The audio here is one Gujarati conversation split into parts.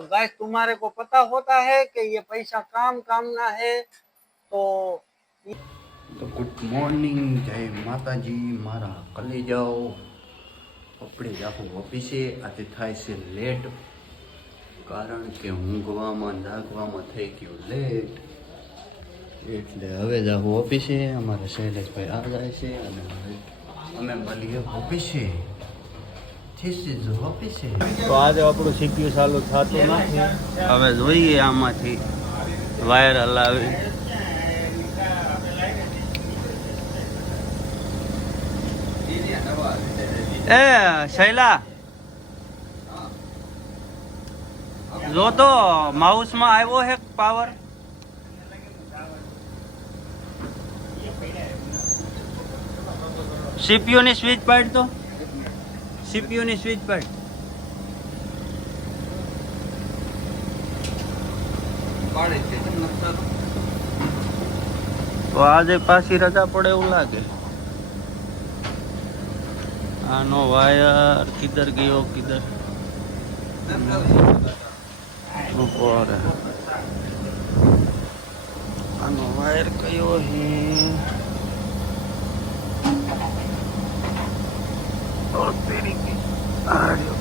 तो गाइस तुम्हारे को पता होता है कि ये पैसा काम कामना है तो गुड मॉर्निंग जय माता जी मारा कले जाओ अपने जाओ ऑफिसे आज थाय से लेट कारण के ઊંઘવામાં જાગવામાં થઈ ગયું લેટ એટલે હવે જાઉં ઓફિસે અમારા શૈલેષભાઈ આ જાય છે અને અમે મળીએ ઓફિસે ધીસ ઇઝ ઓફિસે તો આજે આપણું સીપીયુ ચાલુ થતું નથી હવે જોઈએ આમાંથી વાયર હલાવી એ શૈલા જો તો માઉસમાં આવ્યો હે પાવર સીપીયુ ની સ્વિચ પાડ તો સીપીયુ ની સ્વિચ પાડ તો આજે પાછી રજા પડે એવું લાગે આનો વાયર કિધર ગયો કિધર ऊपर आनो वायर कयो है और तेरी की आड़ियो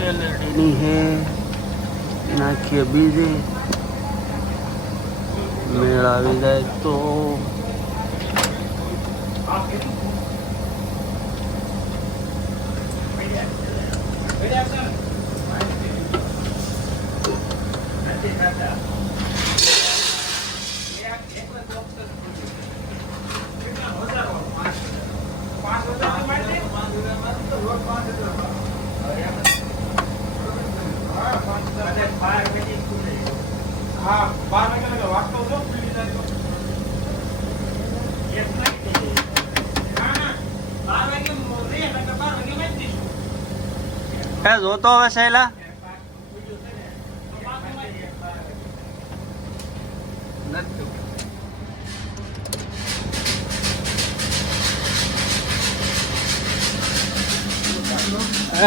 एलईडी है नाखिए बीजे मेल આવી જાય તો જોતો હવે શૈલા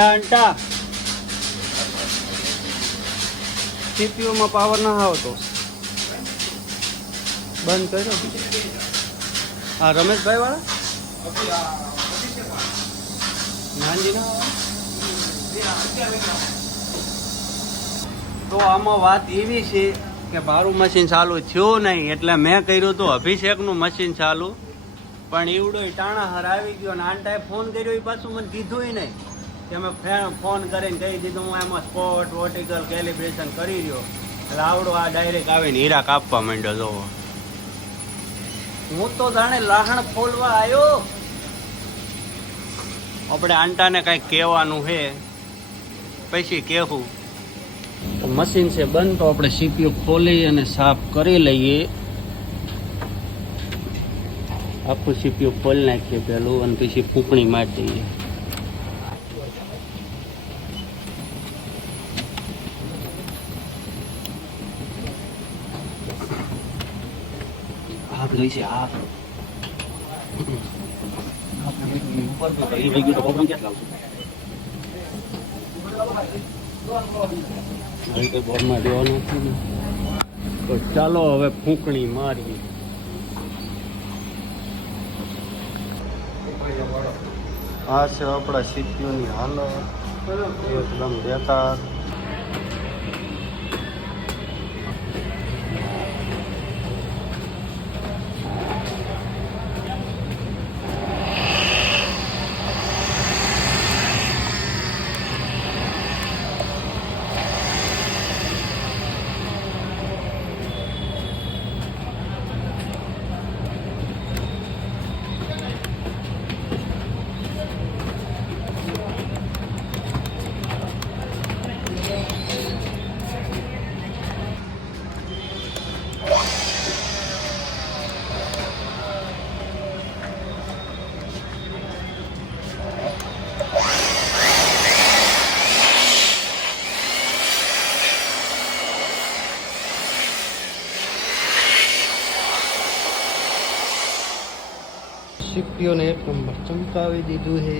અંટા સીપીયુ માં પાવર ના આવતો બંધ કર્યો હા રમેશભાઈ વાળા નાનજી ના તો આમાં વાત એવી છે કે મારું મશીન ચાલુ થયું નહીં એટલે મેં કર્યું હતું અભિષેકનું મશીન ચાલુ પણ ઈવડો ટાણા હર આવી ગયો અને આંટાએ ફોન કર્યો એ પાછું મને કીધું નહીં કે મેં ફોન કરીને કહી દીધું હું એમાં સ્પોટ વર્ટિકલ કેલિબ્રેશન કરી રહ્યો એટલે આવડો આ ડાયરેક્ટ આવીને હીરા કાપવા માંડ્યો જોવો હું તો જાણે લાહણ ફોલવા આવ્યો આપણે આંટાને કંઈક કહેવાનું છે પછી કેવું તો મશીન છે બંધ તો આપણે સીપીયુ ખોલી અને સાફ કરી લઈએ આખું સીપીયુ ખોલી નાખીએ પેલું અને પછી ફૂંકણી મારી દઈએ હાફ જોઈ છે હાફ બોર્ડમાં દેવાનું હતું ને તો ચાલો હવે ફૂંકણી મારીએ આ છે આપણા સીપીયુની હાલત એકદમ બેકાર સીપીઓને એક નંબર ચમકાવી દીધું છે.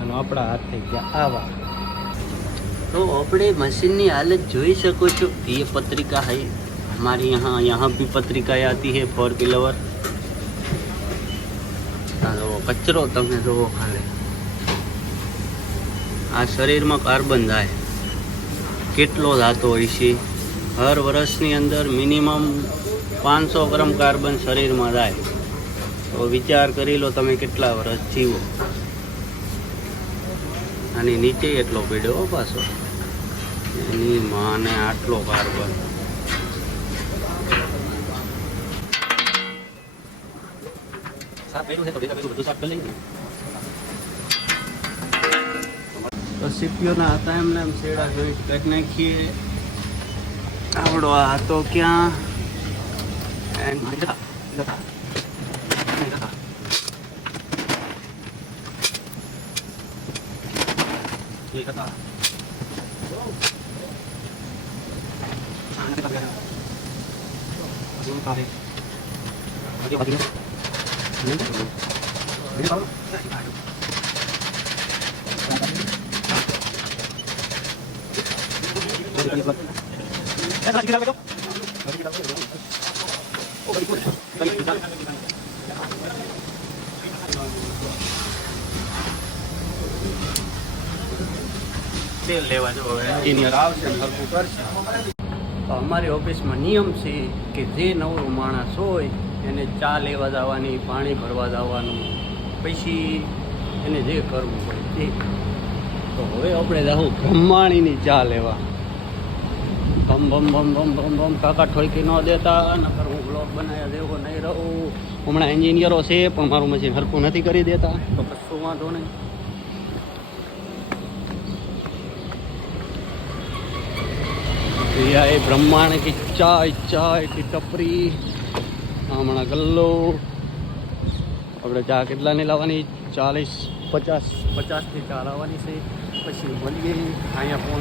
અને આપણા હાથ થઈ ગયા આવા. तो अपने मशीन की हालत જોઈ શકો છો. ये पत्रिका है हमारे यहाँ भी पत्रिकाएं आती है 4 व्हीलर. कचरो तमे जो खाली आ शरीर में कार्बन जाए કેટલો જાતો હોય છે. હર વર્ષની અંદર મિનિમમ 500 ગ્રામ કાર્બન શરીરમાં જાય. તો વિચાર કરી લો તમે કેટલા વર્ષ જીવો. આની નીચે એટલો પીડ્યો પાછો એની માને આટલો કાર્બન. સીપીઓના હતા એમને એમ શેડા જોઈ કરી નાખીએ. આવડો આ હતો ક્યાં તેલ લેવા જો એન્જિનિયર આવશે હરકું કરશે. અમારી ઓફિસમાં નિયમ છે કે જે નવરો માણસ હોય એને ચા લેવા જવાની, પાણી ભરવા જવાનું, પછી એને જે કરવું હોય તે. તો હવે આપણે જાઉં બ્રહ્માણીની ચા લેવા. બમ બમ બમ બમ બમ બમ કાકા ઠોકી ન દેતા. નકર હું બ્લોગ બનાવ્યા દેવો નહીં રહું. હમણાં એન્જિનિયરો છે પણ મારું મશીન હરકું નથી કરી દેતા. તો કશું વાંધો નહીં. ये ब्रह्मांड की चाय की टपरी. हमारा गल्लो આપણે ચા કેટલાની લાવવાની? 40-50 થી ચા લાવવાની છે. પછી મળીએ. અહીંયા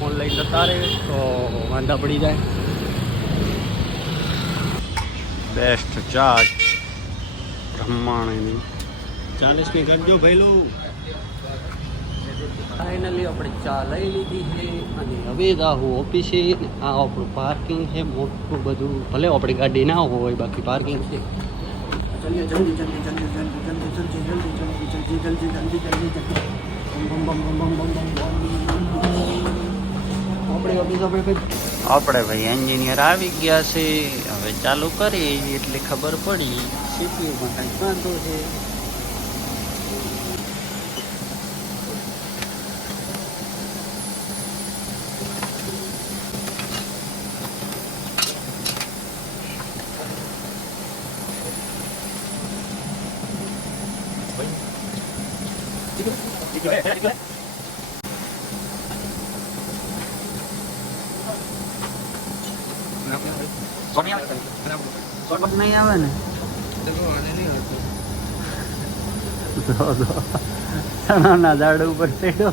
ફોન લઈ જતા રહે તો વાંધા પડી જાય. બેસ્ટ ચા બ્રહ્માણીની 40ની કરજો ભાઈલો. ફાઇનલી આપણે ચા લઈ લીધી છે અને હવે જાઉં ઓફિસે. આ આપણું પાર્કિંગ છે મોટું બધું. ભલે આપણી ગાડી ના હોય બાકી પાર્કિંગ છે. ચલીએ જલ્દી જલ્દી જલ્દી જલ્દી જલ્દી જલ્દી જલ્દી જલ્દી જલ્દી જલ્દી જલ્દી જલ્દી. આપણે ભાઈ એન્જિનિયર આવી ગયા છે. હવે ચાલુ કરી એટલે ખબર પડી સીપીયુમાં કંઈક વાંધો છે. नहीं आवे ने ना झाड़ ऊपर चढ़ो.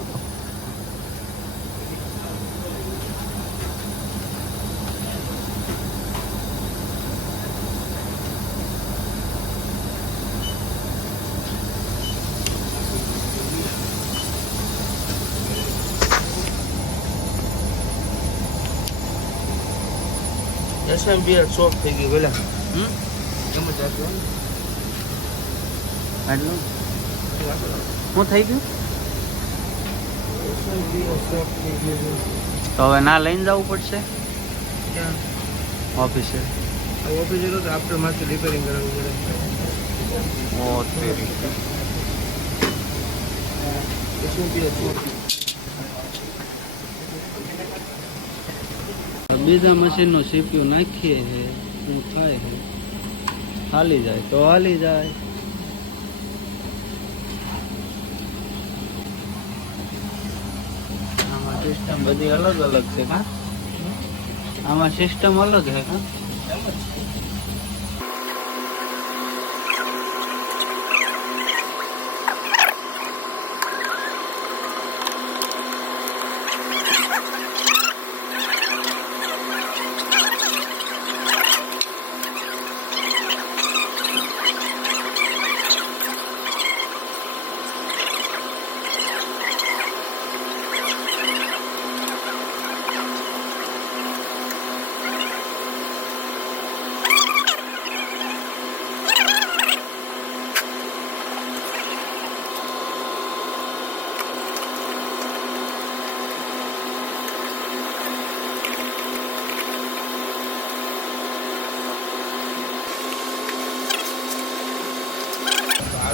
SMB શોપ થઈ ગઈ પેલા. એમ જ રાખજો. આટલું શું થઈ ગયું? SMB શોપ થઈ ગઈ. તો હવે ના લઈને જવું પડશે ક્યાં? ઓફિસે. ઓફિસે તો આફ્ટર માંથી રિપેરિંગ કરાવવું પડે. ઓ તેરી. SMB shop. બીજા મશીનનું સીપીયુ નાખીએ છે શું થાય છે? હાલી જાય તો હાલી જાય. આમાં સિસ્ટમ બધી અલગ અલગ છે. હા આમાં સિસ્ટમ અલગ છે. હા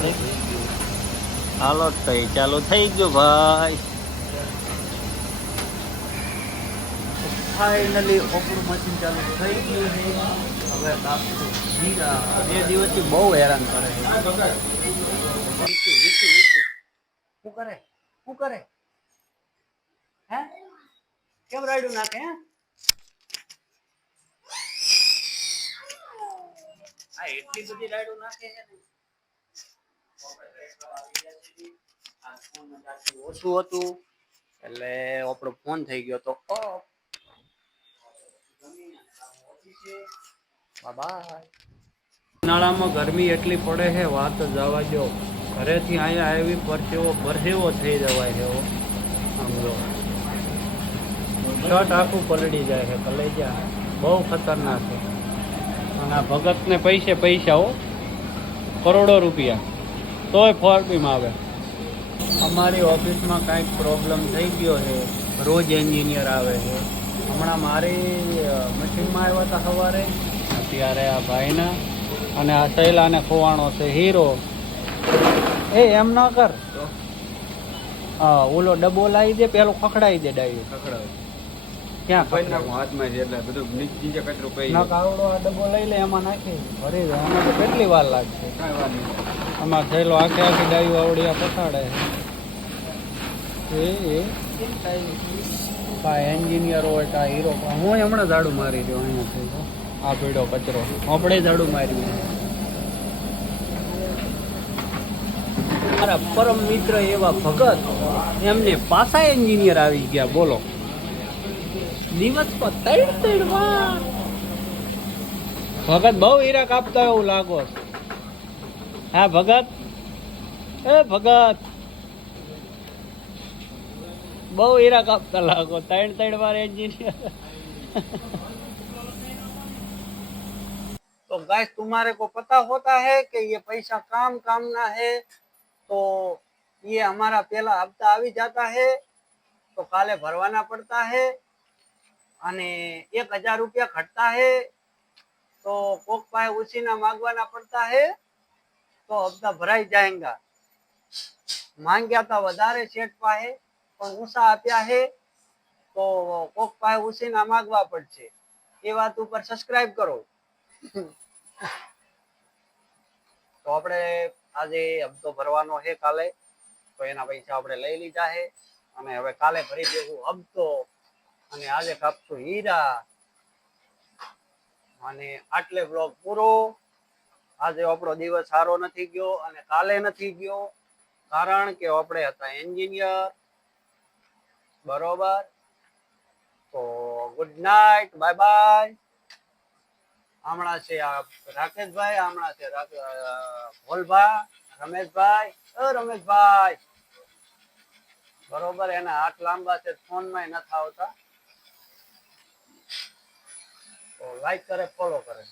ચાલુ થઈ ગયું. હાલો તો ચાલુ થઈ ગયું ભાઈ. ફાઇનલી આપણું મશીન ચાલુ થઈ ગયું છે. હવે કાપશું જીરા. 2 દિવસથી બહુ હેરાન કરે છે. શું કરે હે? કેમ રાયડું નાખે હે? આ એટલી બધી રાયડું નાખે છે ને. ઓછું હતું એટલે આપણો ફોન થઈ ગયો તો ઓફ. બાય. ઉનાળામાં ગરમી એટલી પડે છે વાત જવા દો. ઘરેથી અહીંયા આવી પરસેવો થઈ જવાય છે. સમજો શર્ટ આખું પલળી જાય છે. કલેજા બહુ ખતરનાક છે. અને આ ભગતને પૈસા હો, કરોડો રૂપિયા, તોય ફોર્ટીમાં આવે. અમારી ઓફિસમાં કાંઈક પ્રોબ્લેમ થઈ ગયો છે. રોજ એન્જિનિયર આવે છે. હમણાં મારી મશીનમાં આવ્યા હતા સવારે. અત્યારે આ ભાઈના અને આ શૈલાને ખોવાણો છે હીરો. એ એમ ન કર, હા ઓલો ડબ્બો લાવી દે, પેલો ખખડાવી દે ડાયું. ખખડાવે ક્યાં ભાઈ નાખું હાથમાં છે એટલે બધું નીચે કચરો કઈ ના કાવડો આ ડબ્બો લઈ લે, એમાં નાખી ભરી દે. આમાં તો કેટલી વાર લાગશે. કાંઈ વાર નહીં. આમાં થયેલો આખી ડાયું આવડિયા પસાડે એન્જિનિયર હોય કા હીરો. હું હમણાં ઝાડુ મારી દઉં અહીંયા થઈ ગયો આ પીડો કચરો. આપણે ઝાડુ માર્યું. મારા પરમ મિત્ર એવા ભગત, એમને પાછા એન્જિનિયર આવી ગયા. બોલો, દિવસ પર 3 વાર. ભગત બહુ હીરા કાપતા એવું લાગો. હા ભગત, એ ભગત બહુ हीरा कापता लागो. 3 बार इंजीनियर. तो गाइस, तुम्हारे को पता होता है कि ये पैसा काम ना है. तो ये हमारा पहला हफ्ता આવી जाता है तो काले भरवाना पड़ता है અને 1000 रुपया घटता है तो कोक पाए उसी ना मांगवाना पड़ता है तो हफ्ता भराई जाएगा. માંગ્યા તા વધારે સેટ પાહે પણ ઊંચા આપ્યા હે તો કોક પાહે ઉસી ના માંગવા પડશે. એ વાત ઉપર સબસ્ક્રાઇબ કરો. તો આપણે આજે હપ્તો ભરવાનો છે કાલે, તો એના પૈસા આપણે લઈ લીધા છે અને હવે કાલે ભરી દેવું હપ્તો અને આજે કાપશું હીરા. અને આટલે બ્લોગ પૂરો. આજે આપણો દિવસ સારો નથી ગયો અને કાલે નથી ગયો, કારણ કે આપણે હતા એન્જિનિયર. બરોબર, તો ગુડ નાઇટ, બાય બાય. હમણાં છે આ રાકેશભાઈ, હમણાં છે ભોલભા, રમેશભાઈ. રમેશભાઈ બરોબર, એના હાથ લાંબા છે, ફોનમાં નથી આવતા. તો લાઈક કરે, ફોલો કરે.